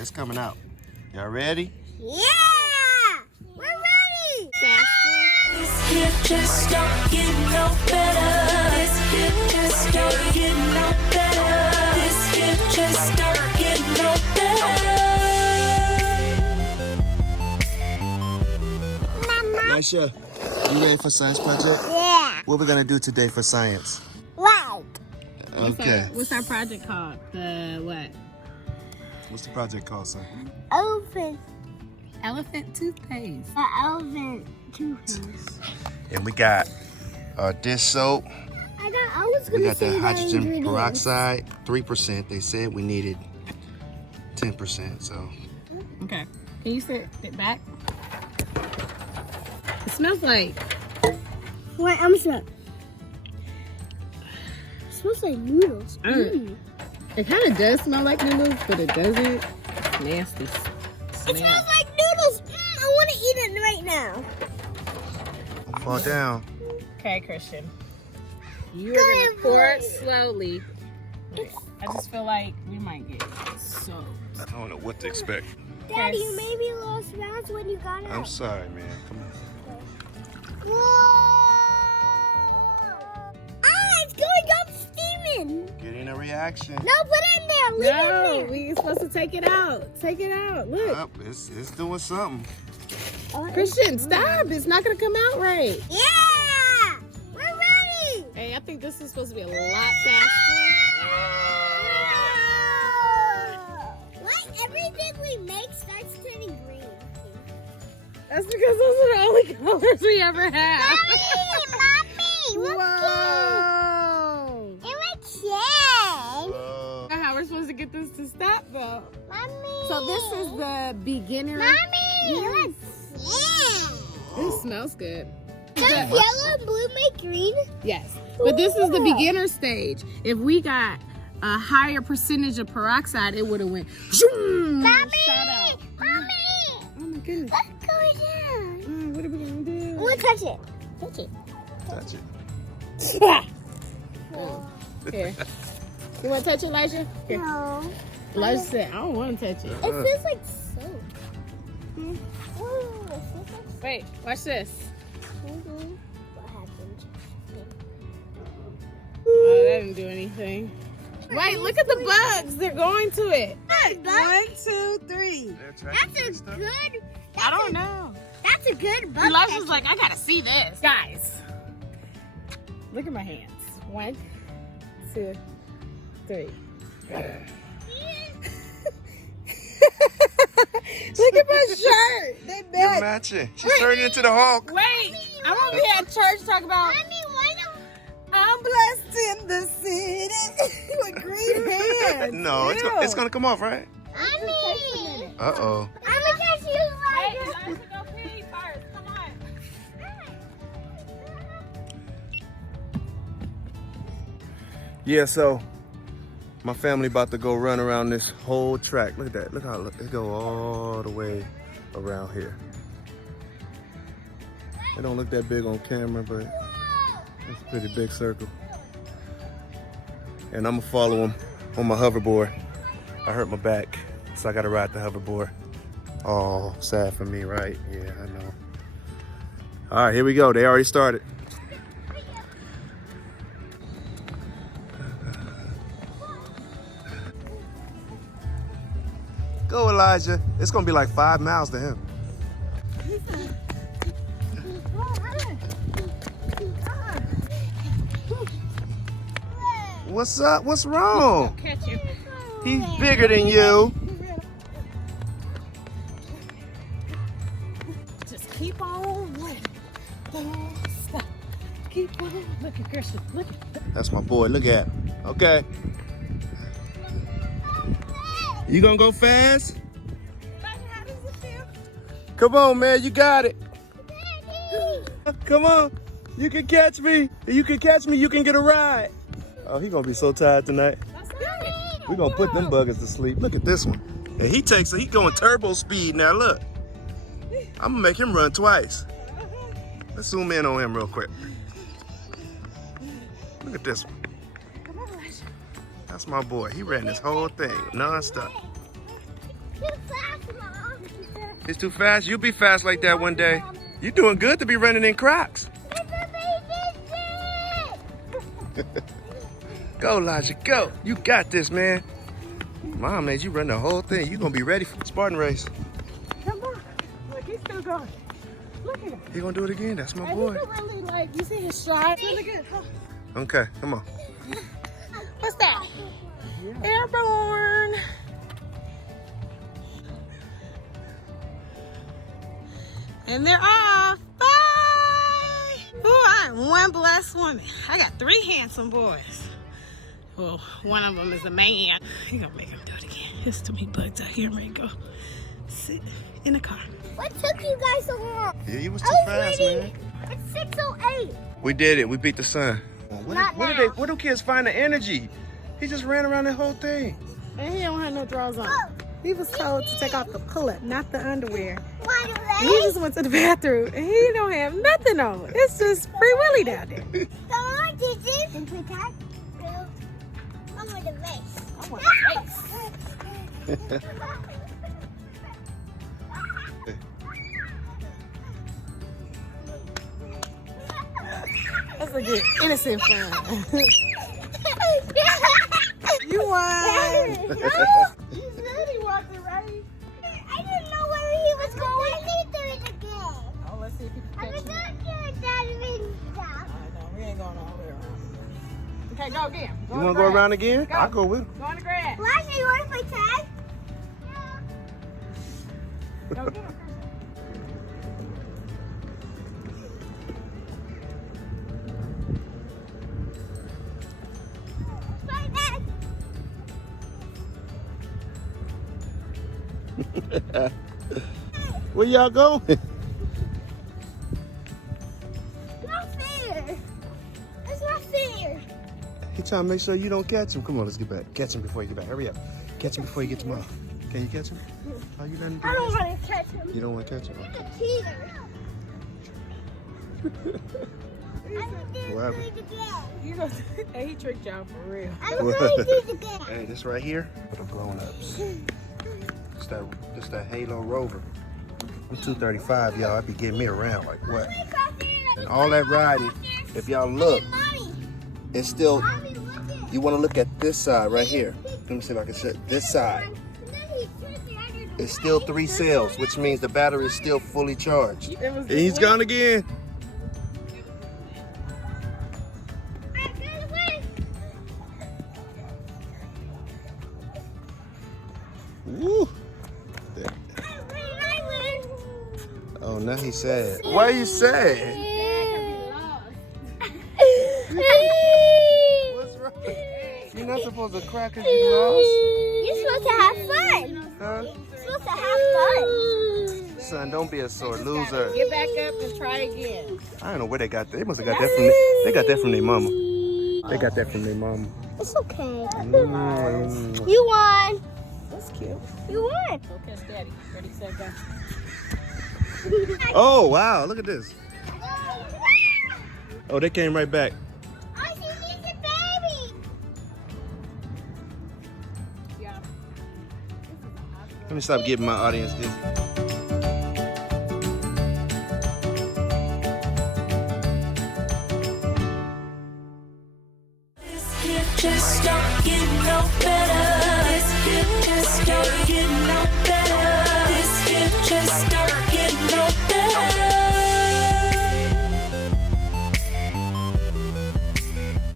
Yeah, it's coming out. Y'all ready? Yeah! We're ready! This kid just don't get no better. This kid just don't get no better. This kid just don't get no better. Mama. Aisha, you ready for science project? Yeah. What we gonna do today for science? Right. Okay. What's our project called? The what? What's the project called, son? Elephant. Elephant toothpaste. Elephant toothpaste. And we got dish soap. I was We gonna got say that hydrogen ingredients. peroxide, 3%. They said we needed 10%, so. Okay. Can you sit it back? It smells like. Wait, I'm sorry. It smells like noodles. It kind of does smell like noodles, but it doesn't. It's nasty. It smells like noodles. I want to eat it right now. Fall down. Okay, Christian. You are gonna pour it slowly. I just feel like we might get soaked. I don't know what to expect. Daddy, you made me a little spaz when you got it. I'm sorry, man. Come on. Whoa! Ah, it's going up steaming. Getting a reaction. No, put it in there. Leave it in No, there. we're supposed to take it out. Take it out. Look. Up, it's doing something. Christian, stop. It's not gonna come out right. Yeah! We're ready. Hey, I think this is supposed to be a lot faster. Why everything we make starts turning green? That's because those are the only colors we ever have. Mommy, look Whoa. it looks change. How we're supposed to get this to stop though? Mommy. So this is the beginner. Mommy, look. This smells good. Does yellow and blue make green? Yes, but this is the beginner stage. If we got a higher percentage of peroxide, it would have went. Zoom, Mommy! shot out. Mommy! Oh my goodness. Let's go down. What are we gonna do? I want to touch it. Touch it. Touch it. Here. You want to touch it, Elijah? Here. No. Elijah said, I don't want to touch it. It feels like soap. Ooh, it feels like Wait, watch this. soap. What happened? Oh, that didn't do anything. Wait, look at the bugs. They're going to it. 1, 2, 3. That's a good. I don't know. That's a good bug. Elijah's like, I gotta see this. Guys, look at my hands. 1, 2, 3. Look at my shirt. They You're bad. matching. She's turning into the Hulk. Wait, I'm gonna be at church talking about I'm blessed in the city with green hands. No, it's gonna come off, right? Mommy. Uh-oh. I'm gonna catch you Hey, later. Elijah, go pee first. Come on. Yeah, so my family about to go run around this whole track. Look at that. Look how it go all the way around here. It don't look that big on camera, but it's a pretty big circle. And I'm gonna follow them on my hoverboard. I hurt my back, so I gotta ride the hoverboard. Oh, sad for me, right? Yeah, I know. All right, here we go. They already started. Go, Elijah. It's gonna be like 5 miles to him. What's up? What's wrong? Catch you. He's bigger than you. Just keep on running. Don't stop. Keep on. Look at Christian. Look at. That's my boy. Look at him. Okay. You gonna go fast? How does it feel? Come on, man. You got it. Come on. You can catch me. You can catch me. You can get a ride. Oh, he gonna be so tired tonight. We gonna put them buggers to sleep. Look at this one. And he going turbo speed now. Look. I'm gonna make him run twice. Let's zoom in on him real quick. Look at this one. That's my boy. He ran this whole thing non-stop. He's too fast. You'll be fast like that one day. You're doing good to be running in Crocs. Go, Elijah, go. You got this, man. Mom made you run the whole thing. You're going to be ready for the Spartan race. Come on. Look, he's still going. Look at him. He going to do it again. That's my And boy. he can really, like, you see his stride? Really good. Huh. Okay, come on. What's that? Airborne. And they're off. Bye. Oh, I am one blessed woman. I got 3 handsome boys. Well, one of them is a man. You're gonna make him do it again. There's too many bugs out here. I'm ready to go sit in the car. What took you guys so long? Yeah, you was too fast, man. It's 6:08. We did it. We beat the sun. Not now. Where do kids find the energy? He just ran around the whole thing. And he don't have no drawers on. He was told to take off the pull-up, not the underwear. Why do And he just went to the bathroom and he don't have nothing on. It's just Free Willy down there. Come on, Gigi. And put that. I want the race. I want the face. That's a good innocent fun. You won. He's really walking right. I didn't know where he was going. Let me do it again. Oh, let's see if he can I'm catch not you. doing that again. I know, we ain't going all the way around. Okay, go again. You want to go around again? Go. I'll go with him. Go on the grass. Last, you want to play tag? Go get him. Play tag. Where y'all going? Not fair. It's not fair. He trying to make sure you don't catch him. Come on, let's get back. Catch him before you get back. Hurry up. Catch him before you get to Mom. Can you catch him? Are you letting him do I don't this? want to catch him. You don't want to catch him? He's a cheater. I'm What going to do happened? it again. You know, hey, he tricked y'all for real. I'm going to do it again. Hey, this right here for the grown-ups. It's that Halo Rover. I'm 235, y'all. I be getting me around like what? And all that riding, if y'all look, Mommy, it's still, Mommy, look at you want to look at this side right here. Let me see if I can show this side. It's still 3 cells, which means the battery is still fully charged. It was And he's gone again. Woo. Oh, now he's sad. Why are you sad? What's wrong? You're not supposed to cry because you lost. You're supposed to have fun. Huh? You're supposed to have fun. Son, don't be a sore loser. Get back up and try again. I don't know where they got that. They must have got that from they got that from their mama. They got that from their mama. It's okay. Mm. You won. That's cute. You won. Go catch Daddy. Ready, set, go. Oh, wow. Look at this. Oh, they came right back. Oh, she needs a baby. Yeah. Let me stop giving my audience this.